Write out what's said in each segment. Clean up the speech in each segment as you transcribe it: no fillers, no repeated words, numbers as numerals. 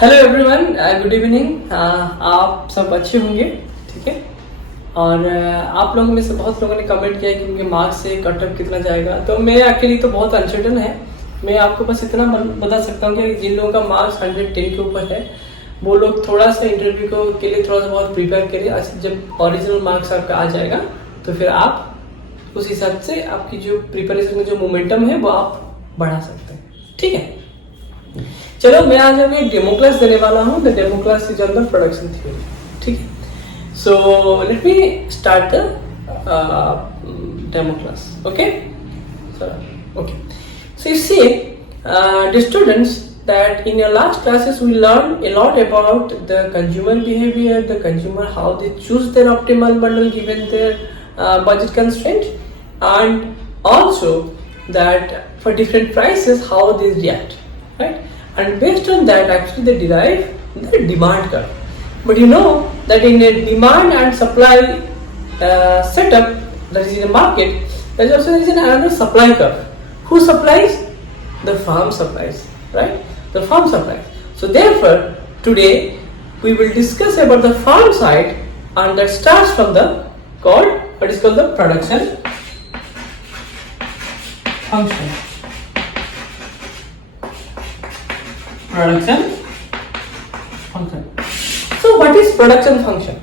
Hello everyone, good evening. आप सब अच्छे होंगे, ठीक है। और आप लोगों में से बहुत लोगों ने कमेंट किया कि उनके मार्क्स से कट ऑफ कितना जाएगा। तो मैं एक्चुअली तो बहुत अनसर्टन है। मैं आपको बस इतना बता सकता हूँ कि जिन लोगों का मार्क्स 110 के ऊपर है वो लोग थोड़ा सा इंटरव्यू को के लिए थोड़ा सा बहुत प्रिपेयर करें। जब ओरिजिनल मार्क्स आपका आ जाएगा तो फिर आप उस हिसाब से आपकी जो प्रिपरेशन में जो मोमेंटम है वो आप बढ़ा सकते हैं, ठीक है। चलो, मैं आज अभी एक डेमो क्लास देने वाला हूँ। The demo class is on the production theory, ठीक है। So let me start the demo class, okay. So you see, the students, that in your last classes we learned a lot about the consumer behavior, the consumer, how they choose their optimal bundle given their budget constraint, and also that for different prices how they react, right? And based on that actually they derive the demand curve. But you know that in a demand and supply setup, that is in a market, there is also another supply curve. Who supplies? The farm supplies, right? The farm supplies. So therefore today we will discuss about the farm side, and that starts from the what is called the production function. Production function. So what is production function?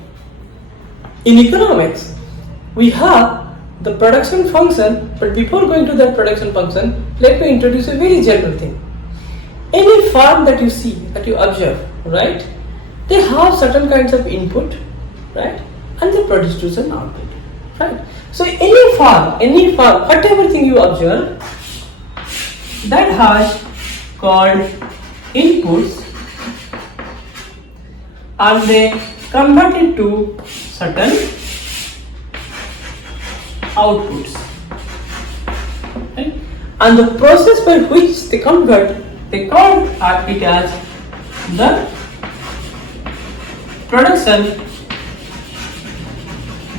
In economics we have the production function, but before going to that production function, let me introduce a very general thing. Any farm that you see, that you observe, right, they have certain kinds of input, right, and they produce an output, right. So any farm, whatever thing you observe, that has called inputs, and they convert it to certain outputs, right? And the process by which they convert, they call it as the production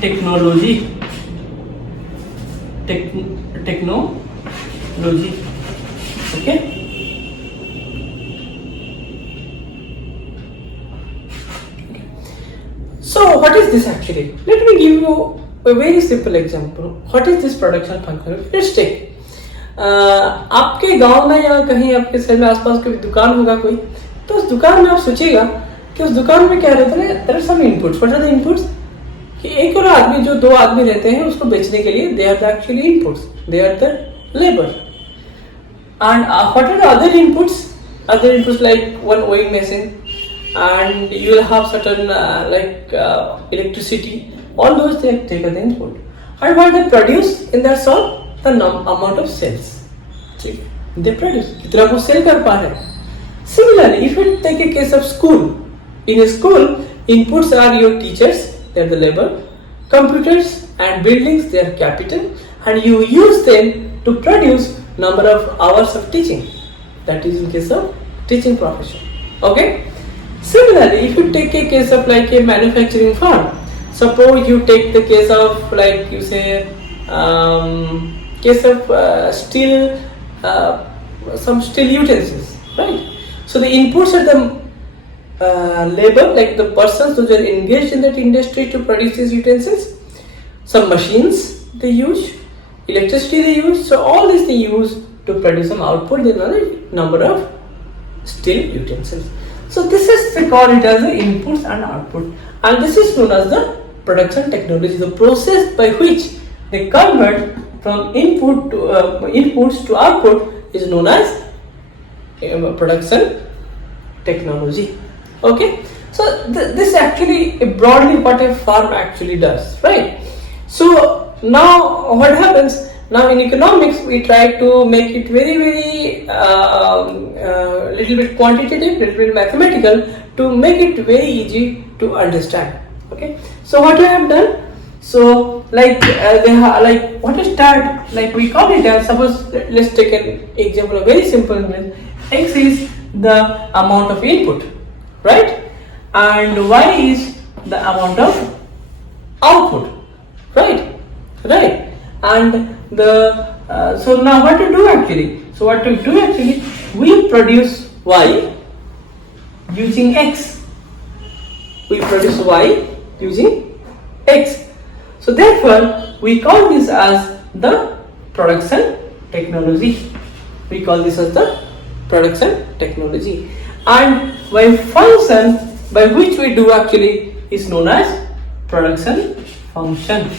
technology. Technology, okay. So what is this actually? Let me give you a very simple example. What is this production function? Let's take आपके गांव में या कहीं आपके शहर में आसपास कोई दुकान होगा कोई, तो उस दुकान में आप सोचिएगा कि उस दुकान में क्या रहता है। There are some inputs. What are the inputs? कि एक और आदमी, जो दो आदमी रहते हैं उसको बेचने के लिए, they are the actually inputs, they are the labour. And what are the other inputs? Other inputs like one weighing machine, and you will have certain electricity. All those they take as input, and what they produce in their shop, the amount of sales. They produce कितना वो sell कर पा रहे हैं. Similarly, if you take a case of school, in a school, inputs are your teachers, they are the labor, computers and buildings, they are capital, and you use them to produce number of hours of teaching. That is in case of teaching profession. Okay. Similarly, if you take a case of like a manufacturing firm, suppose you take the case of like you say case of steel, some steel utensils, right? So the inputs are the labor, like the persons who are engaged in that industry to produce these utensils. Some machines they use, electricity they use. So all this they use to produce some output. There are a number of steel utensils. So this is, they call it as the inputs and output, and this is known as the production technology. The process by which they convert from inputs to output is known as production technology. Okay, so this actually broadly what a farm actually does, right? So now what happens? Now in economics we try to make it very little bit quantitative, little bit mathematical, to make it very easy to understand. Okay, so what I have done, so like like what is that, like we call it as, suppose let's take an example, a very simple one. X is the amount of input, right, and Y is the amount of output, right, and the so now what to do actually? So what to do actually? We produce Y using X. We produce Y using X. So therefore, we call this as the production technology. We call this as the production technology. And by function by which we do actually is known as production function.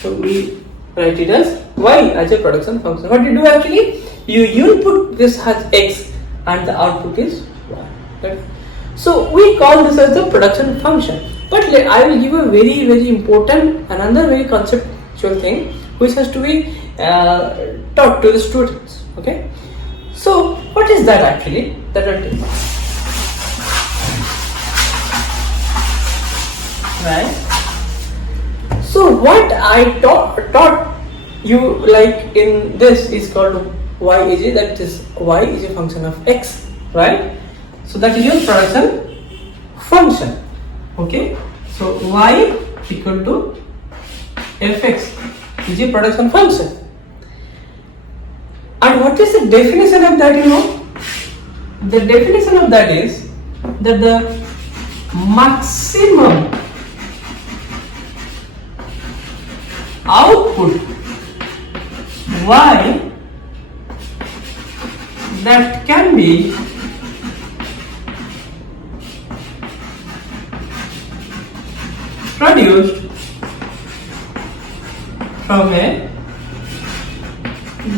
So we write it as Y as a production function. What you do actually, you input this as X and the output is Y. Right? So we call this as the production function. But I will give a very important another very conceptual thing which has to be taught to the students. Okay. So what is that actually? That is right. So what I taught you like in this is called YAG, that is Y is a function of X, right? So that is your production function. Okay, so Y equal to Fx is a production function. And what is the definition of that, you know? The definition of that is that the maximum output Y that can be produced from a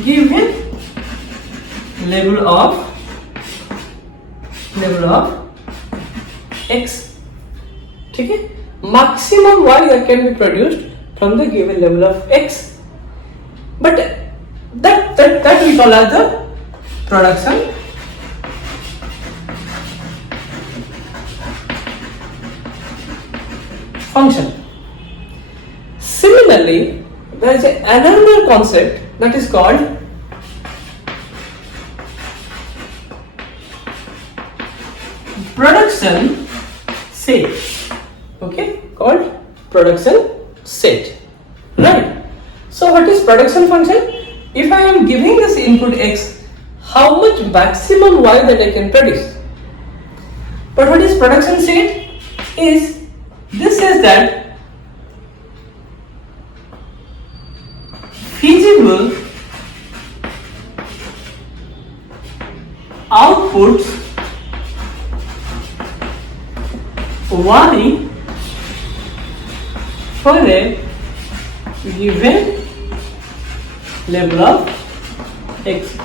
given level of X. Okay, maximum Y that can be produced from the given level of X, but that we call as the production function. Similarly, there is another concept that is called production set. Okay, called production set. Right. So what is production function? If I am giving this input X, how much maximum Y that I can produce? But what is production set? Is this says that feasible outputs Y for a given level of X.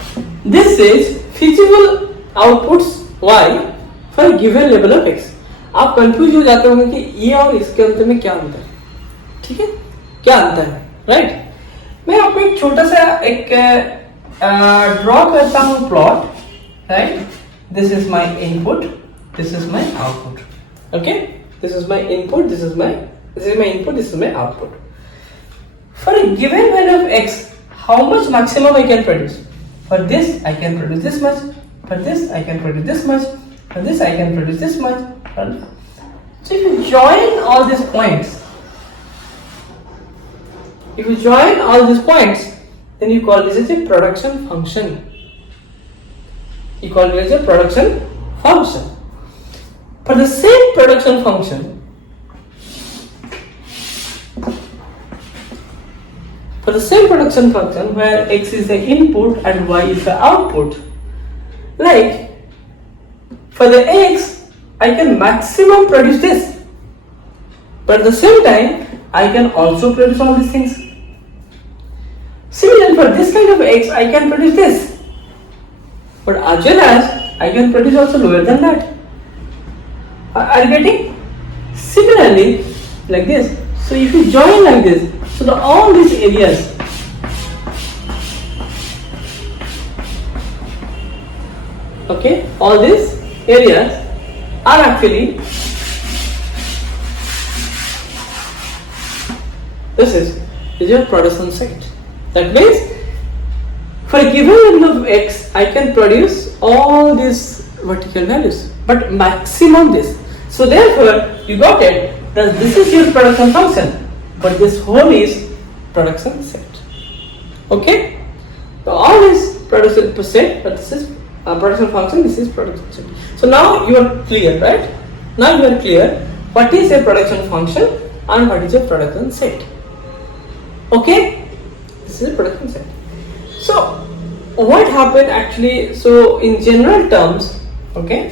This is feasible outputs Y for a given level of X. आप confuse हो जाते होंगे कि ये और इसके अंतर में क्या अंतर है, ठीक है, क्या अंतर है, राइट? मैं आपको एक छोटा सा एक ड्रॉ करता हूँ plot, right? This is my input, this is my output. Okay, this is my input, this is my input, this is my output. For a given value of X, how much maximum I can produce? For this I can produce this much, for this I can produce this much, for this I can produce this much. So if you join all these points, then you call this as a production function. You call it as a production function. For the same production function, where X is the input and Y is the output, like for the X I can maximum produce this, but at the same time I can also produce all these things. Similarly, for this kind of X I can produce this, but as well as I can produce also lower than that. Are you getting? Similarly, like this. So if you join like this, so all these areas okay, all these areas are actually, this is your production set. That means for a given level of X I can produce all these vertical values, but maximum this. So therefore you got it that this is your production function, but this whole is production set. Okay, so all is production set, but this is production function, this is production set. So now you are clear, right? Now you are clear what is a production function and what is a production set. Okay, this is a production set. So what happened actually? So in general terms, okay,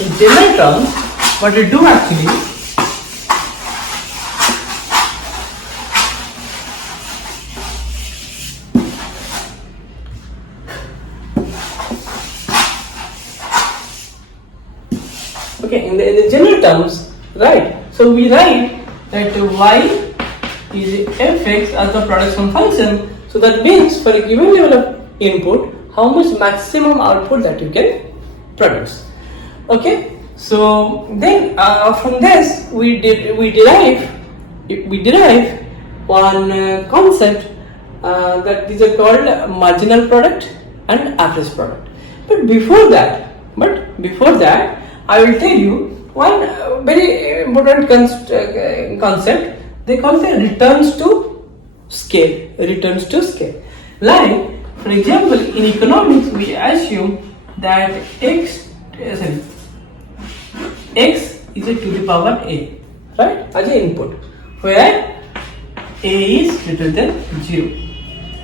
in general terms, what we do actually, okay, in the general terms, right? So we write that y is fx as the production function. So that means for a given level of input, how much maximum output that you can produce. Okay. So then from this we derive one concept that these are called marginal product and average product. But before that, I will tell you one very important concept. They call it returns to scale. Returns to scale. Like for example, in economics, we assume that x is a to the power a, right, as an input, where a is greater than 0,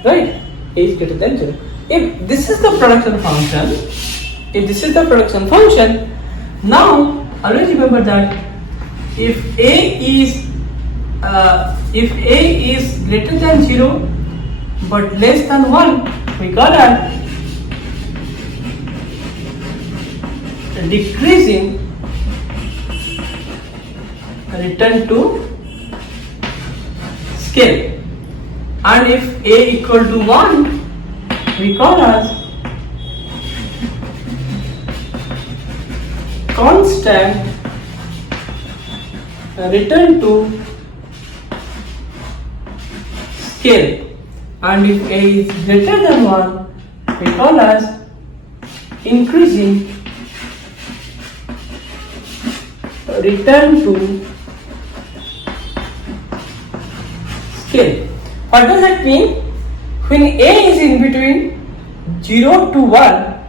right? A is greater than 0. If this is the production function, now always remember that if a is greater than 0 but less than 1, we call that decreasing return to scale, and if a equal to 1, we call as constant return to scale, and if a is greater than 1, we call as increasing return to scale. What does that mean? When a is in between 0 to 1,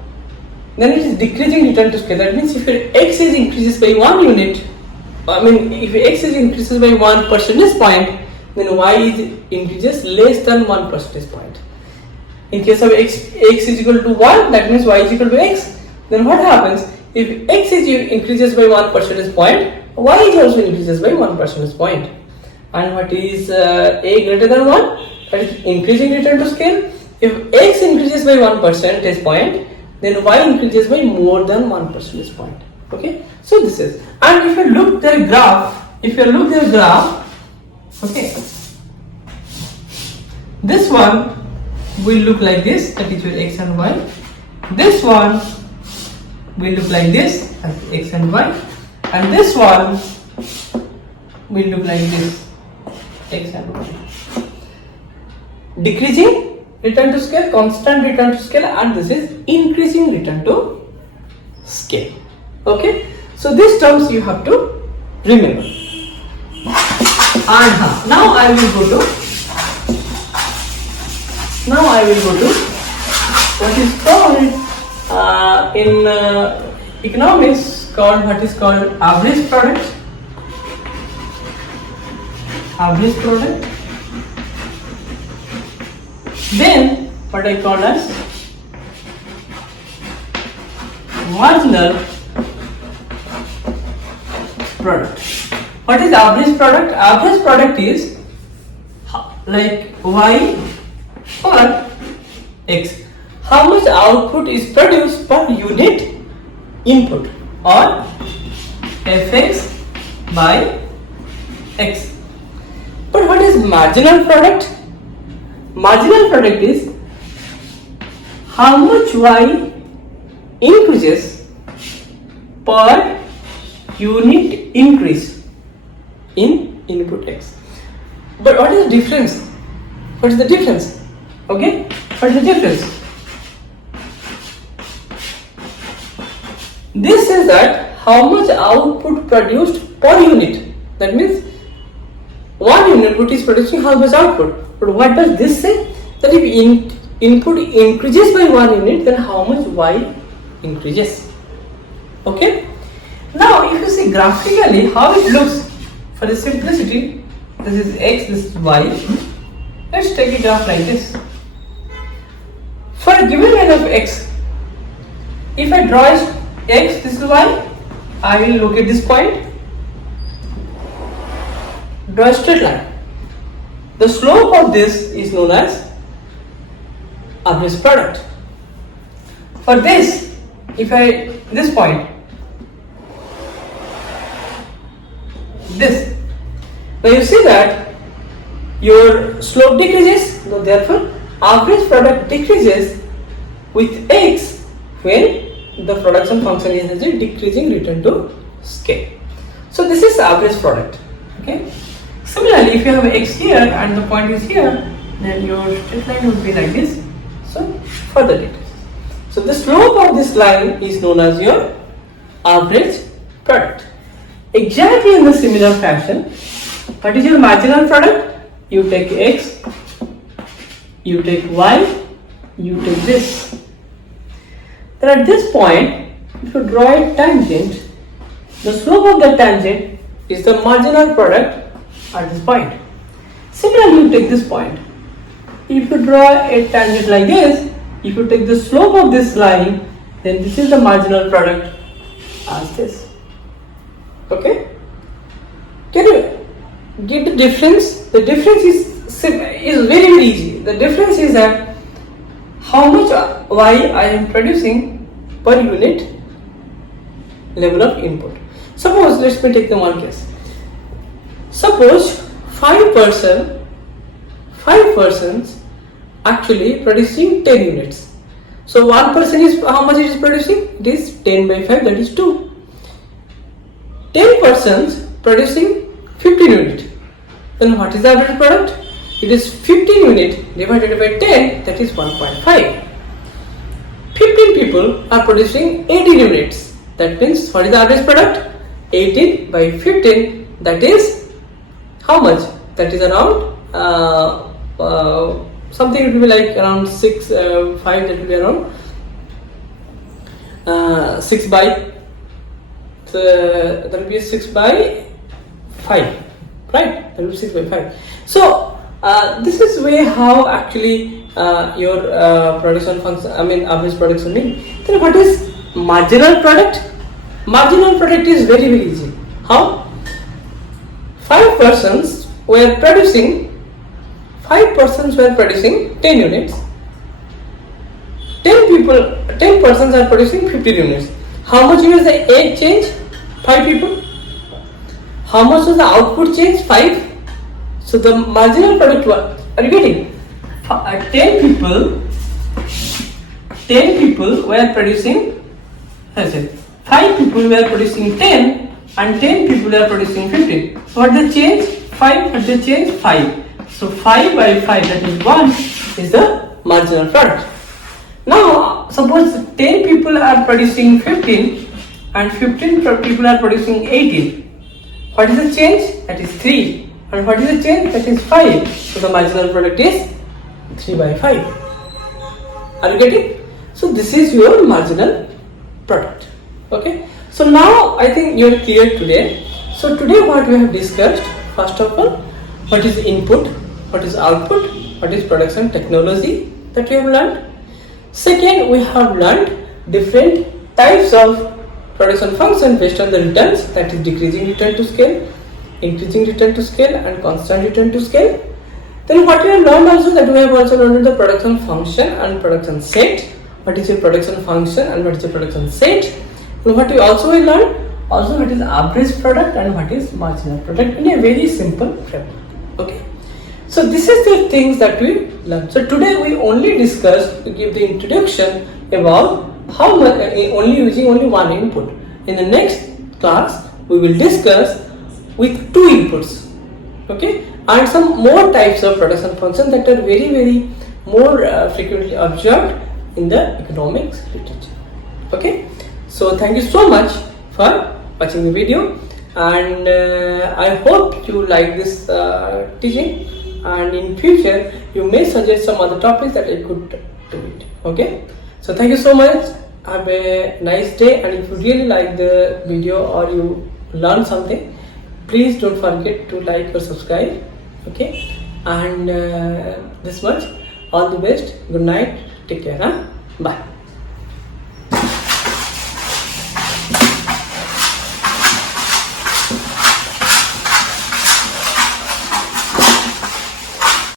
then it is decreasing return to scale. That means if your x is increases by 1 unit, if x is increases by 1 percentage point, then y is increases less than 1 percentage point. In case of x is equal to 1, that means y is equal to x. Then what happens? If x is increases by 1 percentage point, y is also increases by 1 percentage point. And what is a greater than 1? That is increasing return to scale. If x increases by 1 percentage point, then y increases by more than 1 percentage point. Okay, so this is, and if you look their graph, okay, this one will look like this, that is your x and y. This one will look like this, as x and y, and this one will look like this, x and y. Decreasing return to scale, constant return to scale, and this is increasing return to scale. Okay, so these terms you have to remember. And now I will go to what is called in economics called average product. Then what I call as marginal product. What is average product? Average product is like y or x. How much output is produced per unit input, or fx by x. But what is marginal product? Marginal product is how much y increases per unit increase in input x. But what is the difference? What is the difference? Okay, what is the difference? This is that how much output produced per unit. That means 1 unit is producing how much output. But what does this say? That if input increases by 1 unit, then how much y increases. Okay. Now if you see graphically how it looks, for the simplicity, this is x, this is y. Let's take a graph like this. For a given line of x, if I draw as x, this is y, I will look at this point, draw a straight line. The slope of this is known as average product. For this, if I, this point, this, now you see that your slope decreases, so therefore average product decreases with x when the production function has a decreasing return to scale. So this is average product. Okay. Similarly, if you have x here and the point is here, then your straight line would be like this. So further decrease. So the slope of this line is known as your average product. Exactly in the similar fashion, what is your marginal product? You take x, you take y, you take this. Then at this point, if you draw a tangent, the slope of the tangent is the marginal product at this point. Similarly, you take this point. If you draw a tangent like this, if you take the slope of this line, then this is the marginal product as this. Okay? Can you get the difference? The difference is very easy. The difference is that how much y I am producing per unit level of input. Suppose, let me take the one case. Suppose 5 persons actually producing 10 units. So one person is, how much it is producing? It is 10 by 5, that is 2. 10 persons producing 15 units. Then what is the average product? It is 15 units divided by 10, that is 1.5. 15 people are producing 18 units. That means what is the average product? 18 by 15, that is how much? That is around something, it will be like around 6, 5, that will be around 6 by, that will be 6 by 5, right? That will be 6 by 5. So this is way how actually your production function, average production mean. Then what is marginal product? Marginal product is very easy. How? 5 persons were producing 10 units. 10 persons are producing 50 units. How much was the age change? 5 people. How much was the output change? 5. So the marginal product, what are you getting? 10 people were producing, 5 people were producing 10 and 10 people are producing 15. So what the change? 5. What the change? 5. So 5 by 5, that is 1, is the marginal product. Now suppose 10 people are producing 15 and 15 people are producing 18. What is the change? That is 3. And what is the change? That is 5. So the marginal product is 3 by 5. Are you getting? So this is your marginal product. Okay. So now I think you are clear today. So today what we have discussed, first of all, what is input, what is output, what is production technology that we have learned. Second, we have learned different types of production function based on the returns, that is decreasing return to scale, increasing return to scale and constant return to scale. Then what we have learned also, that we have also learned the production function and production set. What is your production function and what is your production set? And what we also will learn, also what is average product and what is marginal product in a very simple framework. Okay. So this is the things that we learned. So today we only discussed to give the introduction about how much only using only one input. In the next class we will discuss with 2 inputs, okay, and some more types of production function that are very more frequently observed in the economics literature. Okay, so thank you so much for watching the video, and I hope you like this teaching, and in future you may suggest some other topics that I could do it. Okay, so thank you so much. Have a nice day, and if you really like the video or you learn something, please don't forget to like or subscribe. Okay, and this much. All the best. Good night. Take care. Bye.